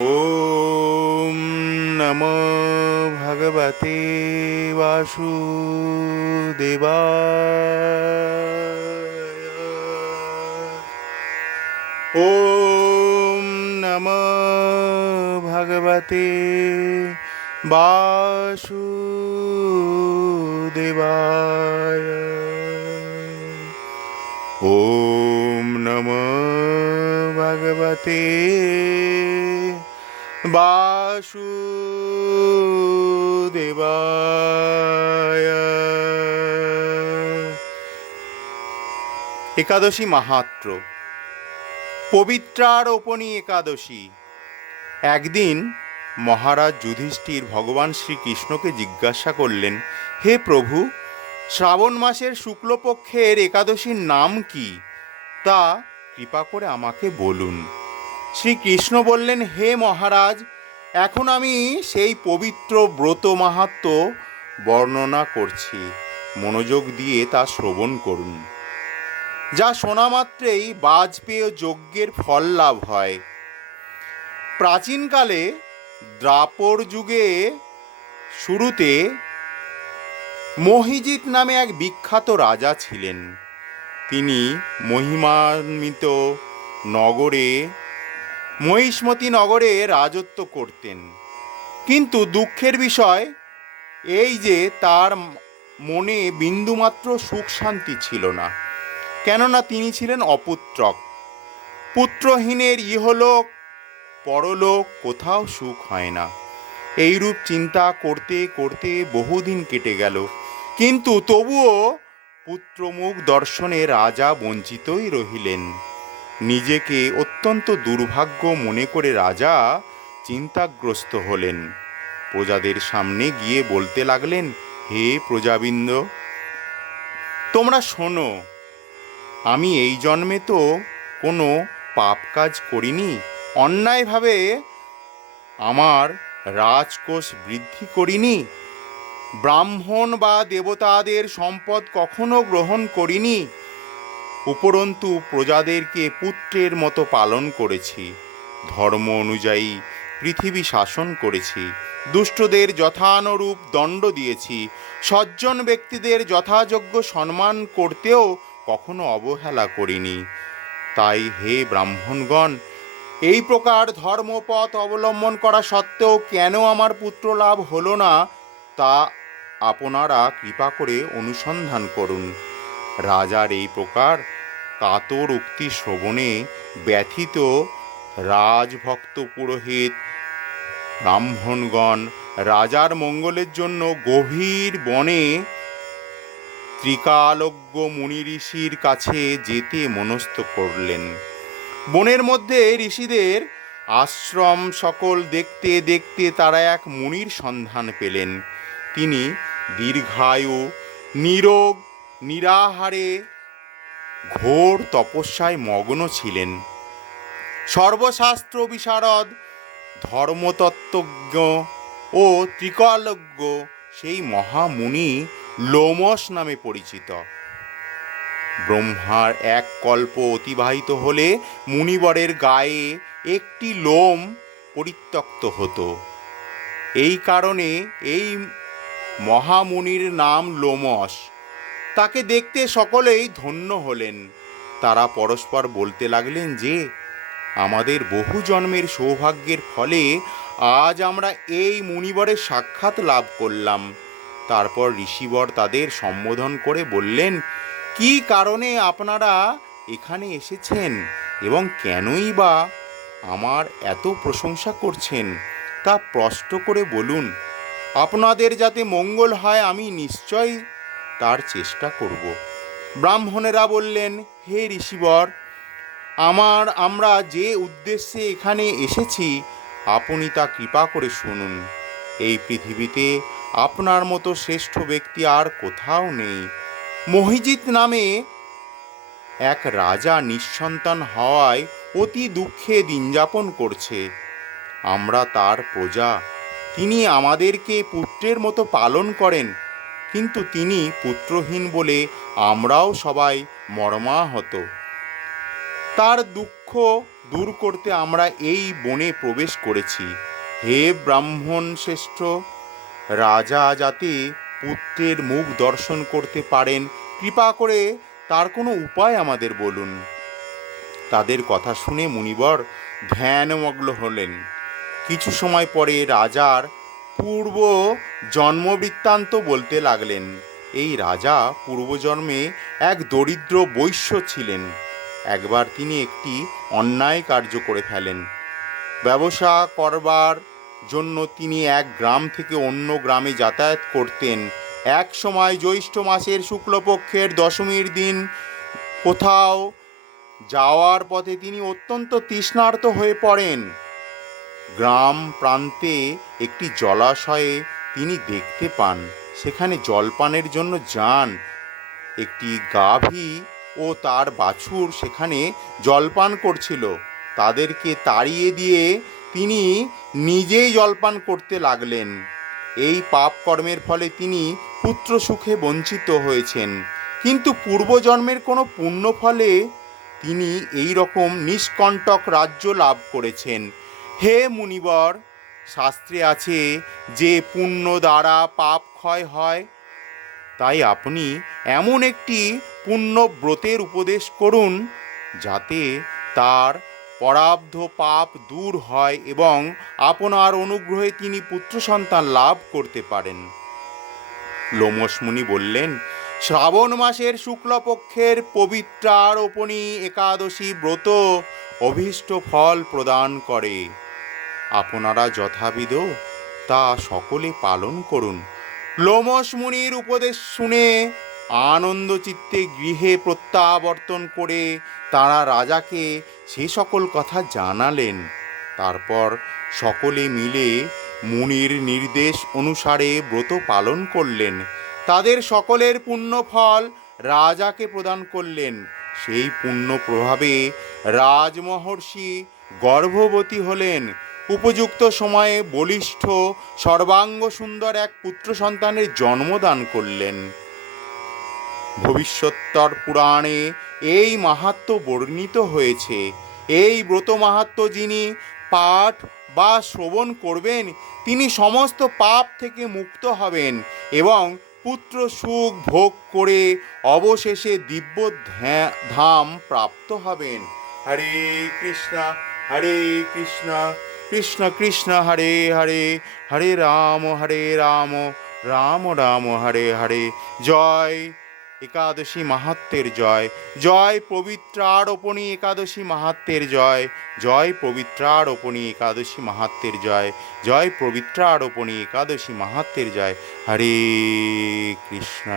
ॐ नमो भगवते वासुदेवाय। ॐ नमो भगवते वासुदेवाय। ॐ नमो भगवते বাসুদেবায়। একাদশী মাহাত্ম্য। পবিত্রারোপণী একাদশী। একদিন মহারাজ যুধিষ্ঠির ভগবান শ্রীকৃষ্ণকে জিজ্ঞাসা করলেন, হে প্রভু, শ্রাবণ মাসের শুক্লপক্ষের একাদশীর নাম কি? তা কৃপা করে আমাকে বলুন। শ্রীকৃষ্ণ বললেন, হে মহারাজ, এখন আমি সেই পবিত্র ব্রত মাহাত্ম্য বর্ণনা করছি, মনোযোগ দিয়ে তা শ্রবণ করুন। যা শোনা মাত্রেই বাজপেয় যজ্ঞের ফল লাভ হয়। প্রাচীনকালে দ্বাপর যুগে শুরুতে মহিজিৎ নামে এক বিখ্যাত রাজা ছিলেন। তিনি মহিমান্বিত নগরে মহিষ্মতি নগরে রাজত্ব করতেন। কিন্তু দুঃখের বিষয় এই যে তার মনে বিন্দুমাত্র সুখ শান্তি ছিল না, কেননা তিনি ছিলেন অপুত্রক। পুত্রহীনের ইহলোক পরলোক কোথাও সুখ হয় না। এইরূপ চিন্তা করতে করতে বহুদিন কেটে গেল, কিন্তু তবুও পুত্রমুখ দর্শনে রাজা বঞ্চিতই রহিলেন। নিজেকে অত্যন্ত দুর্ভাগ্য মনে করে রাজা চিন্তাগ্রস্ত হলেন। প্রজাদের সামনে গিয়ে বলতে লাগলেন, হে প্রজাবৃন্দ, তোমরা শোনো, আমি এই জন্মে তো কোনো পাপ কাজ করিনি, অন্যায়ভাবে আমার রাজকোষ বৃদ্ধি করিনি, ব্রাহ্মণ বা দেবতাদের সম্পদ কখনো গ্রহণ করিনি। উপরন্তু প্রজাদেরকে পুত্রের মতো পালন করেছি, ধর্ম অনুযায়ী পৃথিবী শাসন করেছি, দুষ্টদের যথানুরূপ দণ্ড দিয়েছি, সজ্জন ব্যক্তিদের যথাযোগ্য সম্মান করতেও কখনো অবহেলা করিনি। তাই হে ব্রাহ্মণগণ, এই প্রকার ধর্মপথ অবলম্বন করা সত্ত্বেও কেন আমার পুত্র লাভ হলো না, তা আপনারা কৃপা করে অনুসন্ধান করুন। রাজার এই প্রকার কাতর উক্তি শ্রবণে ব্যথিত রাজভক্ত পুরোহিত ব্রাহ্মণগণ রাজার মঙ্গলের জন্য গভীর বনে ত্রিকালজ্ঞ মুনি ঋষির কাছে যেতে মনস্থ করলেন। বনের মধ্যে ঋষিদের আশ্রম সকল দেখতে দেখতে তারা এক মুনির সন্ধান পেলেন। তিনি দীর্ঘায়ু, নিরোগ, নিরাহারে ঘোর তপস্যায় মগ্ন ছিলেন। সর্বশাস্ত্র বিশারদ, ধর্মতত্ত্বজ্ঞ ও ত্রিকালজ্ঞ সেই মহামুনি লোমশ নামে পরিচিত। ব্রহ্মার এক কল্প অতিবাহিত হলে মুনিবরের গায়ে একটি লোম পরিত্যক্ত হতো। এই কারণে এই মহামুনির নাম লোমশ। তাকে দেখতে সকলেই ধন্য হলেন। তারা পরস্পর বলতে লাগলেন যে, আমাদের বহু জন্মের সৌভাগ্যের ফলে আজ আমরা এই মুনিবরের সাক্ষাৎ লাভ করলাম। তারপর ঋষিবর তাদের সম্বোধন করে বললেন, কি কারণে আপনারা এখানে এসেছেন এবং কেনই বা আমার এত প্রশংসা করছেন, তা স্পষ্ট করে বলুন। আপনাদের যাতে মঙ্গল হয় আমি নিশ্চয়ই তার চেষ্টা করব। ব্রাহ্মণেরা বললেন, হে ঋষিবর, আমরা যে উদ্দেশ্যে এখানে এসেছি আপনি তা কৃপা করে শুনুন। এই পৃথিবীতে আপনার মতো শ্রেষ্ঠ ব্যক্তি আর কোথাও নেই। মহিজিৎ নামে এক রাজা নিঃসন্তান হওয়ায় অতি দুঃখে দিনযাপন করছে। আমরা তার প্রজা। তিনি আমাদেরকে পুত্রের মতো পালন করেন, কিন্তু তিনি পুত্রহীন বলে আমরাও সবাই মর্মাহত। তার দুঃখ দূর করতে আমরা এই বনে প্রবেশ করেছি। হে ব্রাহ্মণ শ্রেষ্ঠ, রাজা যাতে পুত্রের মুখ দর্শন করতে পারেন, কৃপা করে তার কোনো উপায় আমাদের বলুন। তাদের কথা শুনে মুনিবর ধ্যানমগ্ন হলেন। কিছু সময় পরে রাজার পূর্ব জন্মবৃত্তান্ত বলতে লাগলেন। এই রাজা পূর্বজন্মে এক দরিদ্র বৈশ্য ছিলেন। একবার তিনি একটি অন্যায় কার্য করে ফেলেন। ব্যবসা করবার জন্য তিনি এক গ্রাম থেকে অন্য গ্রামে যাতায়াত করতেন। এক সময় জ্যৈষ্ঠ মাসের শুক্লপক্ষের দশমীর দিন কোথাও যাওয়ার পথে তিনি অত্যন্ত তৃষ্ণার্ত হয়ে পড়েন। গ্রাম প্রান্তে একটি জলাশয়ে তিনি দেখতে পান, সেখানে জলপানের জন্য যান। একটি গাভী ও তার বাছুর সেখানে জলপান করছিল। তাদেরকে তাড়িয়ে দিয়ে তিনি নিজেই জলপান করতে লাগলেন। এই পাপ কর্মের ফলে তিনি পুত্র সুখে বঞ্চিত হয়েছেন, কিন্তু পূর্বজন্মের কোনো পুণ্য ফলে তিনি এই রকম নিষ্কণ্টক রাজ্য লাভ করেছেন। হে মুনিবর, শাস্ত্রে আছে যে পুণ্য দ্বারা পাপ ক্ষয় হয়। তাই আপনি এমন একটি পুণ্য ব্রতের উপদেশ করুন যাতে তার পরাব্ধ পাপ দূর হয় এবং আপনার অনুগ্রহে তিনি পুত্র সন্তান লাভ করতে পারেন। লোমশ মুনি বললেন, শ্রাবণ মাসের শুক্লপক্ষের পবিত্রারোপণী একাদশী ব্রত অভীষ্ট ফল প্রদান করে। আপনারা যথাবিধ তা সকলে পালন করুন। লোমশ মুনির উপদেশ শুনে আনন্দ চিত্তে গৃহে প্রত্যাবর্তন করে তারা রাজাকে সে সকল কথা জানালেন। তারপর সকলে মিলে মুনির নির্দেশ অনুসারে ব্রত পালন করলেন। তাদের সকলের পুণ্যফল রাজাকে প্রদান করলেন। সেই পুণ্য প্রভাবে রাজমহর্ষি গর্ভবতী হলেন। উপযুক্ত সময়ে বলিষ্ঠ সর্বাঙ্গ সুন্দর এক পুত্র সন্তানের জন্মদান করলেন। ভবিষ্যোত্তর পুরাণে এই মাহাত্ম্য বর্ণিত হয়েছে। এই ব্রত মাহাত্ম্য যিনি পাঠ বা শ্রবণ করবেন তিনি সমস্ত পাপ থেকে মুক্ত হবেন এবং পুত্র সুখ ভোগ করে অবশেষে দিব্য ধাম প্রাপ্ত হবেন। হরে কৃষ্ণ হরে কৃষ্ণ কৃষ্ণ কৃষ্ণ হরে হরে, হরে রাম রাম রাম হরে হরে। জয় একাদশী মাহাত্ম্যের জয়, জয় পবিত্রারোপণী একাদশী মাহাত্ম্যের জয়, জয় পবিত্রারোপণী একাদশী মাহাত্ম্যের জয়, জয় পবিত্রারোপণী একাদশী মাহাত্ম্যের জয়। হরে কৃষ্ণ।